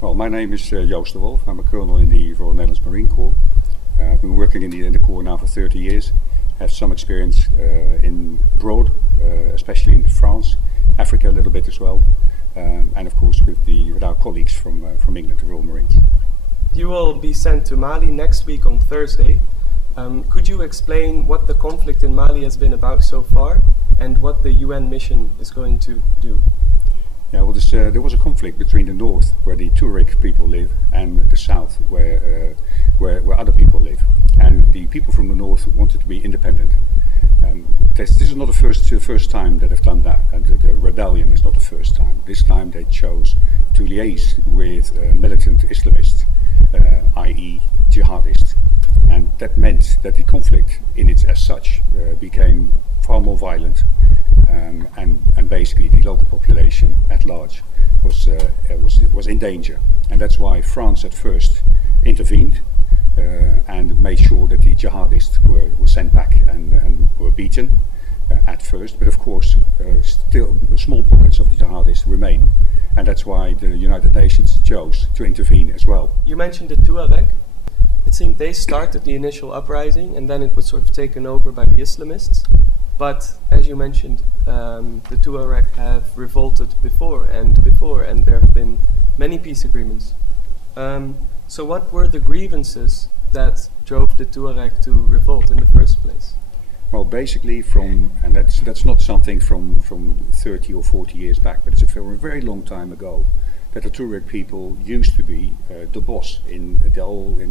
Well, my name is Joost de Wolf. I'm a colonel in the Royal Netherlands Marine Corps. I've been working in the Corps now for 30 years. Have some experience in abroad, especially in France, Africa a little bit as well, and of course with our colleagues from England, the Royal Marines. You will be sent to Mali next week on Thursday. Could you explain what the conflict in Mali has been about so far and what the UN mission is going to do? Yeah, well, there was a conflict between the north, where the Tuareg people live, and the south, where other people live. And the people from the north wanted to be independent. This is not the first time that they've done that, and the rebellion is not the first time. This time they chose to liaise with militant Islamists, i.e. jihadists. And that meant that the conflict in it as such became far more violent, and basically the local population at large was in danger. And that's why France at first intervened and made sure that the jihadists were sent back and were beaten at first. But of course, still small pockets of the jihadists remain. And that's why the United Nations chose to intervene as well. You mentioned the Tuareg. It seemed they started the initial uprising and then it was sort of taken over by the Islamists. But as you mentioned, the Tuareg have revolted before, and there have been many peace agreements. So what were the grievances that drove the Tuareg to revolt in the first place? Well, basically and that's not something from 30 or 40 years back, but it's from a very long time ago, that the Tuareg people used to be the boss in the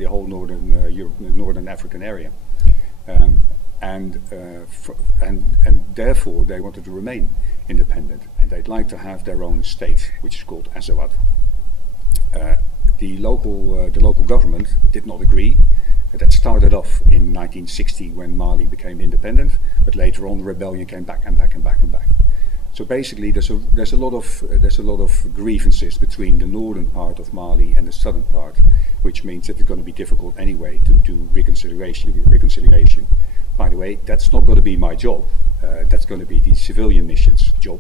whole northern African area. And therefore they wanted to remain independent, and they'd like to have their own state, which is called Azawad. The local government did not agree. That started off in 1960 when Mali became independent, but later on the rebellion came back and back and back and back. So basically there's a lot of grievances between the northern part of Mali and the southern part, which means that it's going to be difficult anyway to do reconciliation. By the way, that's not going to be my job. That's going to be the civilian mission's job.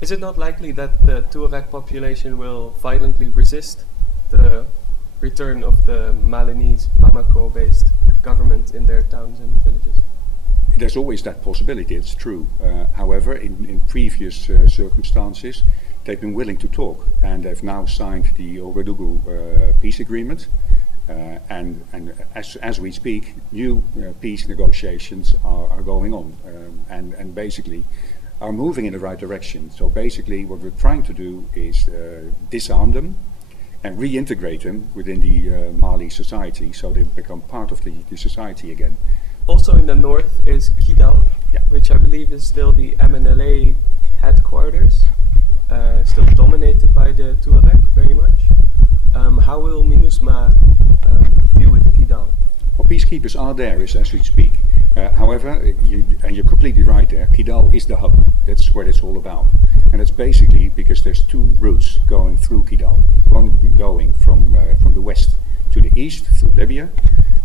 Is it not likely that the Tuareg population will violently resist the return of the Malinese Bamako-based government in their towns and villages? There's always that possibility, it's true. However, in previous circumstances, they've been willing to talk, and they've now signed the Ouagadougou peace agreement. And as we speak, new peace negotiations are going on, and basically are moving in the right direction. So basically what we're trying to do is disarm them and reintegrate them within the Mali society, so they become part of the society again. Also in the north is Kidal, yeah, which I believe is still the MNLA headquarters, still dominated by the Tuareg very much. How will MINUSMA deal with Kidal? Well, peacekeepers are there as we speak. However, you're completely right there, Kidal is the hub. That's what it's all about. And it's basically because there's two routes going through Kidal. One going from the west to the east through Libya,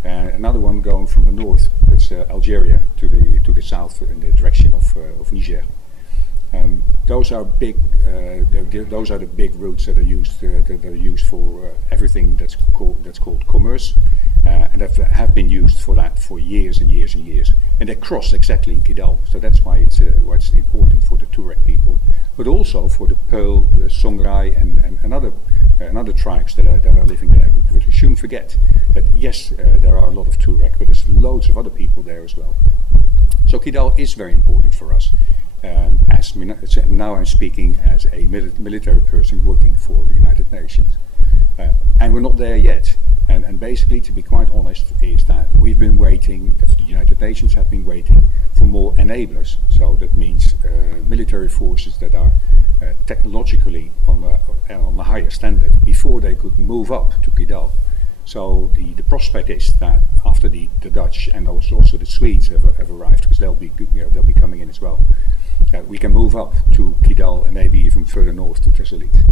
and another one going from the north, that's Algeria, to the south in the direction of Niger. Those are big. Those are the big routes that are used for everything that's called commerce, and have been used for that for years and years and years. And they cross exactly in Kidal, so that's why it's important for the Tuareg people, but also for the Peul, the Songray, and other tribes that are living there. But we shouldn't forget that yes, there are a lot of Tuareg, but there's loads of other people there as well. So Kidal is very important for us. Now I'm speaking as a military person working for the United Nations, and we're not there yet. And basically, to be quite honest, is that we've been waiting, that the United Nations have been waiting for more enablers. So that means military forces that are technologically on a higher standard before they could move up to Kidal. So the prospect is that after the Dutch and also the Swedes have arrived, because they'll be coming in as well, we can move up to Kidal and maybe even further north to Tessalit.